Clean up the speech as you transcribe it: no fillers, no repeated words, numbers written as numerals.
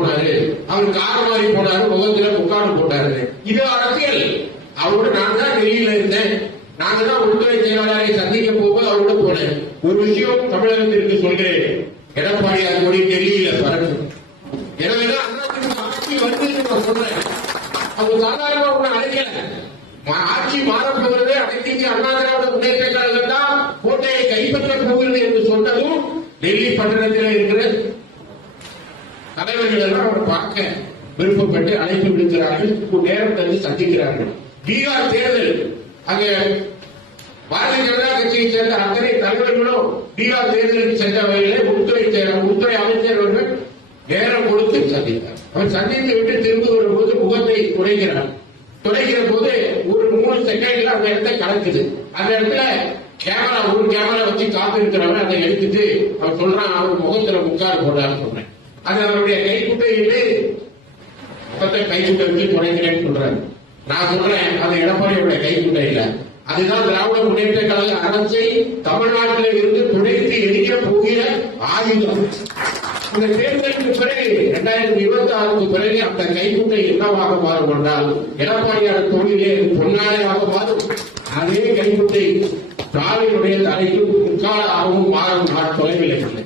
போனாரு, அவர் கார் மாறி போனாரு, முகத்துல முக்காடு போட்டாரு. இது அரசியல். அவரோட நான் தான் டெல்லியில இருந்தேன், நாங்க தான் உள்துறை செயலாளரை சந்திக்க போக அவரோட போனேன். ஒரு விஷயம் தமிழகத்திற்கு சொல்கிறேன், எடப்பாடியார் மொழி டெல்லியில பறக்கும். எனவேதான் ஆட்சி வந்து நான் சொல்றேன், அவங்க சாதாரண ஒண்ணு அழைக்கல. ஆட்சி மாறப்போகிறது, அனைத்து இந்திய அண்ணா திராவிட முன்னேற்ற கழகம் தான் கோட்டையை கைப்பற்ற போகிறது என்று சொன்னதும் டெல்லி பட்டணத்தில் இருக்கிற தலைவர்கள் எல்லாம் அவரை பார்க்க விருப்பப்பட்டு அழைப்பு விடுக்கிறார்கள், நேரம் தந்து சந்திக்கிறார்கள். பீகார் தேர்தல், அங்க பாரதிய ஜனதா கட்சியை சேர்ந்த அத்தனை தலைவர்களும் பீகார் தேர்தலுக்கு சென்ற வகையிலே உள்துறை அமைச்சர் அவர்கள் நேரம் கொடுத்து சந்தித்தார். அவர் சந்தித்து விட்டு திரும்ப வரும்போது முகத்தை துடைக்கிற போது ஒரு 3 செகண்ட்ல அந்த இடத்தை கலக்குது. அந்த இடத்துல ஒரு கேமரா வச்சு காத்து இருக்கிறவன் அதை எடுத்துட்டு அவர் சொல்றான், அவர் முகத்துல முக்காடு போட்டான்னு சொன்னேன். அது அவருடைய கைக்குட்டையிலே முகத்தை கைக்குட்டை வச்சு துடைக்கிறேன்னு சொல்றாரு. நான் சொல்றேன், அது எடப்பாடியோட கைக்குட்டை இல்ல, அதுதான் திராவிட முன்னேற்ற கழக அரசை தமிழ்நாட்டில் இருந்து துடைத்து எரிக்க போகிற ஆயுதம். இந்த தேர்தலுக்கு பிறகு 2026க்கு பிறகு அந்த கைக்குட்டை என்னவாக மாறும் என்றால், எடப்பாடியார் தொழிலே பொன்னாடையாக மாறும். அதே கைக்குட்டை ஸ்டாலினுடைய தலைக்கு முக்காலாகவும் மாறும். தொலைவில் இல்லை.